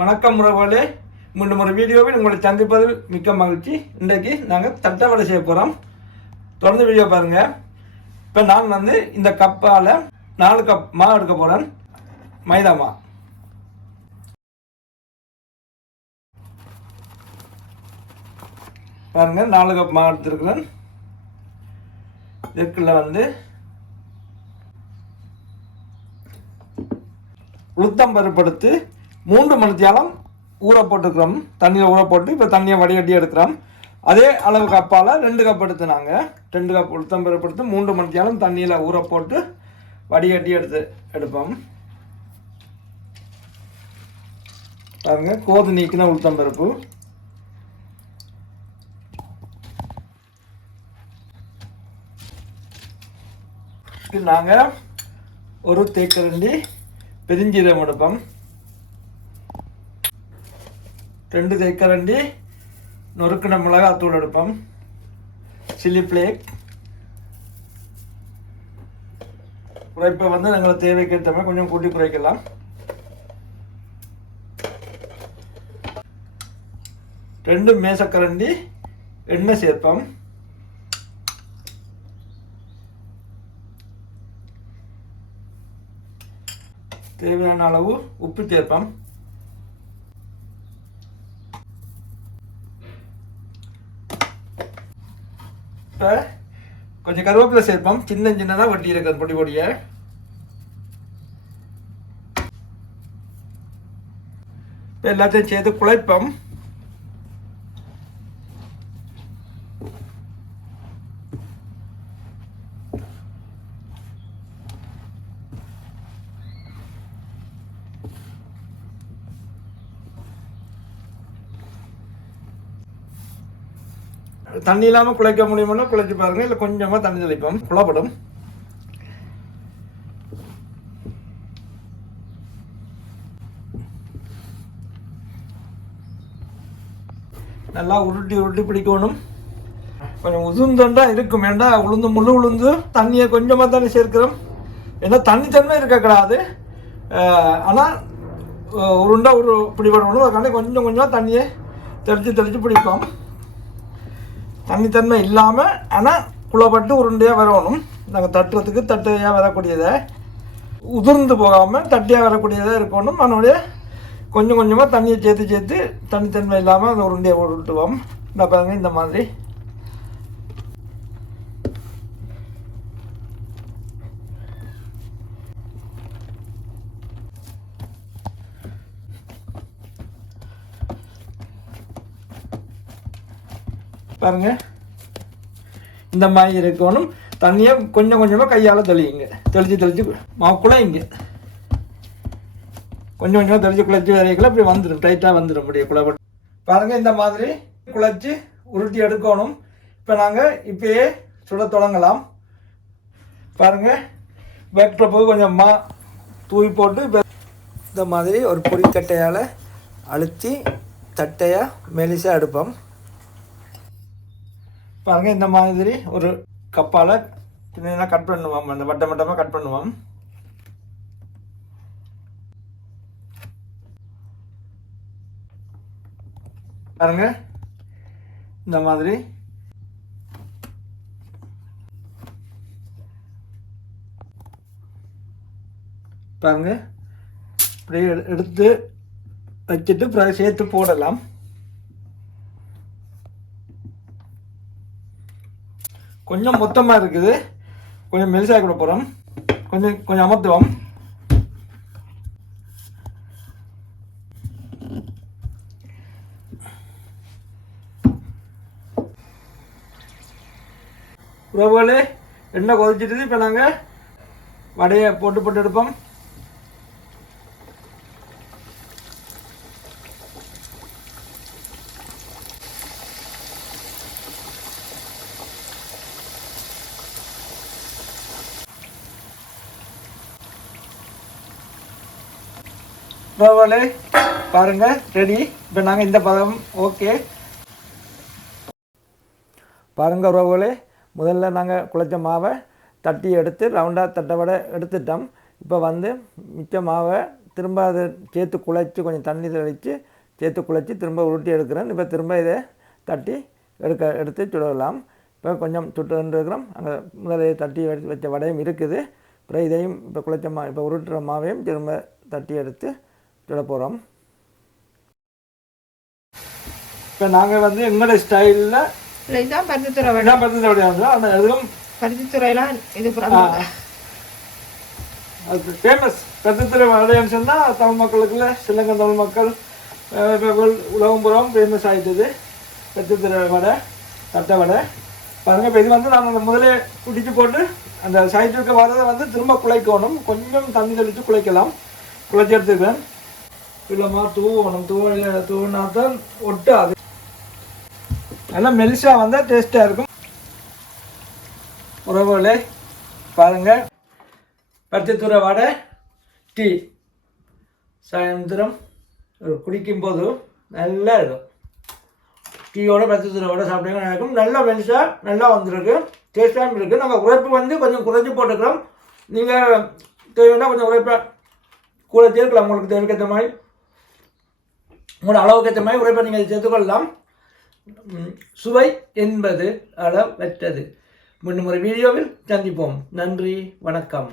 வணக்கம் உறவுகளே. மீண்டும் ஒரு வீடியோவில் உங்களை சந்திப்பதில் மிக்க மகிழ்ச்சி. இன்றைக்கு நாங்கள் தட்டை செய்ய போகிறோம் தொடர்ந்து வீடியோ பாருங்கள் இப்போ நான் வந்து இந்த கப்பால் நாலு கப் மாவு எடுக்க போகிறேன் மைதா மா பாருங்கள் நாலு கப் மா எடுத்துருக்கிறேன். இதுக்குள்ள வந்து உளுத்தம் பருப்படுத்து மூன்று மணித்தியாலம் ஊற போட்டுக்கிறோம் தண்ணியில் ஊற போட்டு இப்போ தண்ணியை வடிகட்டி எடுக்கிறோம். அதே அளவு கப்பால் ரெண்டு கப் எடுத்து நாங்கள் ரெண்டு கப் உளுத்தம் பருப்படுத்து மூன்று மணித்தியாலம் தண்ணியில் ஊற போட்டு வடிகட்டி எடுத்து எடுப்போம். பாருங்க கோது நீக்கின உளுத்தம் பருப்பு. நாங்கள் ஒரு தேக்கரண்டி பெருஞ்சீரகம் எடுப்போம். ரெண்டு தேக்கரண்டி நொறுக்கின மிளகாத்தூள் எடுப்போம். சில்லி ஃப்ளேக் குறைப்பை வந்து நாங்கள் தேவைக்கு ஏற்ற மாதிரி கொஞ்சம் கூட்டி குறைக்கலாம். ரெண்டு மேசக்கரண்டி எண்ணெய் சேர்ப்போம். தேவையான அளவு உப்பு சேர்ப்போம். இப்போ கொஞ்சம் கருவேப்பிலை சேர்ப்போம். சின்ன சின்னதாக வட்டி இருக்கிற பொடி பொடியை. இப்போ எல்லாத்தையும் சேர்த்து குழைப்போம். தண்ணி இல்லாமல் குழைக்க முடியும்னா குழைச்சி பாருங்க. இல்லை கொஞ்சமாக தண்ணி தெளிப்போம். குழப்படும். நல்லா உருட்டி உருட்டி பிடிக்கணும். கொஞ்சம் உதுந்தண்டா இருக்கும். ஏண்டா உளுந்து முழு உளுந்து? தண்ணியை கொஞ்சமாக தண்ணி சேர்க்கிறோம். ஏன்னா தண்ணி தன்மை இருக்கக்கூடாது ஆனால் உருண்டா ஒரு பிடிபடணும். அதுக்காண்டி கொஞ்சம் கொஞ்சமாக தண்ணியை தெளித்து தெளித்து பிடிப்போம். தண்ணித்தன்மை இல்லாமல் ஆனால் குளப்பட்டு உருண்டையாக வரணும். நாங்கள் தட்டுறதுக்கு தட்டையாக வரக்கூடியதை உதிர்ந்து போகாமல் தட்டியாக வரக்கூடியதாக இருக்கணும். அதனுடைய கொஞ்சம் கொஞ்சமாக தண்ணியை சேர்த்து சேர்த்து தண்ணித்தன்மை இல்லாமல் அந்த உருண்டையை விட்டுவோம் இந்த பாருங்கள் இந்த மாதிரி. பாருங்க. இந்த மாதிரி இருக்கணும். தண்ணியை கொஞ்சம் கொஞ்சமாக கையால் தெளியுங்க. தெளித்து தெளித்து மாவு குழையுங்க. கொஞ்சம் கொஞ்சமாக தெளித்து குழைச்சி வரைக்கல இப்படி வந்துடும் டைட்டாக வந்துடும் முடிய குழப்பட்டு பாருங்கள் இந்த மாதிரி குழைச்சி உருட்டி எடுக்கணும். இப்போ நாங்கள் இப்பயே சுட தொடங்கலாம். பாருங்கள் வெட்டுறப்போ கொஞ்சம் மா தூவி போட்டு இப்போ இந்த மாதிரி ஒரு பொறிக்கட்டையால் அழுத்தி தட்டையாக மெலிசாக எடுப்போம். பாருங்க இந்த மாதிரி ஒரு கப்பால் சின்ன கட் பண்ணுவோம். அந்த வட்டம் வட்டமாக கட் பண்ணுவோம். பாருங்க இந்த மாதிரி. பாருங்க இப்படியே எடுத்து வச்சுட்டு சேர்த்து போடலாம். கொஞ்சம் மொத்தமாக இருக்குது. கொஞ்சம் மெலிசாக கூட போகிறோம் கொஞ்சம் கொஞ்சம் அமர்த்துவோம். உறவுகளே எண்ணெய் கொதிச்சிட்டு இப்போ நாங்கள் வடையை போட்டு போட்டு எடுப்போம். உறவுகளே பாருங்க ரெடி இப்போ நாங்கள் இந்த பதம் ஓகே பாருங்க ரோவலே முதல்ல நாங்கள் குழைச்ச மாவை தட்டி எடுத்து ரவுண்டாக தட்டை விட எடுத்துட்டோம். இப்போ வந்து மிச்ச மாவை திரும்ப அதை சேர்த்து குழைச்சி கொஞ்சம் தண்ணி தெளித்து சேர்த்து குழைச்சி திரும்ப உருட்டி எடுக்கிறேன். இப்போ திரும்ப இதை தட்டி எடுக்க எடுத்து சுடலாம். இப்போ கொஞ்சம் சுட்டு இருக்கிறோம். அங்கே முதல்ல தட்டி எடுத்து வச்ச வடையும் இருக்குது. அப்புறம் இதையும் இப்போ குழைச்ச மா இப்போ உருட்டுற மாவையும் திரும்ப தட்டி எடுத்து சுட போகிறோம் இப்போ நாங்கள் வந்து எங்களோட ஸ்டைலில் இதுதான் பருத்தித்துறை என்ன பண்ணுறது அப்படியாது அந்த எதுவும் பருத்தித்துறையெல்லாம் இது அது ஃபேமஸ் பருத்தித்துறை வடைன்னு சொன்னால் தமிழ் மக்களுக்குள்ள ஸ்ரீலங்கா தமிழ் மக்கள் உலகம் புறம் ஃபேமஸ் ஆகிட்டது பருத்தித்துறை வடை தட்டை வடை. பாருங்க இப்போ இது வந்து நாங்கள் முதலே குடிச்சு போட்டு அந்த சைட்டுக்கு வரதை வந்து திரும்ப குழைக்கணும் கொஞ்சம் தண்ணி தெளித்து குழைக்கலாம் குழைச்சி எடுத்துக்கிறேன். இல்லைம்மா தூவணும் தூவ தூவினா தான் ஒட்டாது. நல்லா மெலிசா வந்தால் டேஸ்ட்டாக இருக்கும். உறவுகளே பாருங்கள் பச்சைத்துறை வடை டீ. சாயந்தரம் குடிக்கும்போது நல்லா இருக்கும் டீயோட பச்சைத்துறை வடை சாப்பிட்டீங்கன்னா நல்லா இருக்கும். நல்லா மெலிசாக நல்லா வந்திருக்கு. டேஸ்ட்டாகவும் இருக்குது நம்ம உழைப்பு வந்து கொஞ்சம் குறைச்சி போட்டுக்கிறோம் நீங்கள் தேவைன்னா கொஞ்சம் உழைப்பாக கூட சேர்க்கலாம். உங்களுக்கு தேவைக்கேற்ற மாதிரி. உங்களோட அளவுக்கு ஏற்ற மாதிரி உரைப்பை நீங்கள் சேர்த்துக்கொள்ளலாம். சுவை என்பது அளவற்றது. மீண்டும் ஒரு வீடியோவில் சந்திப்போம். நன்றி வணக்கம்.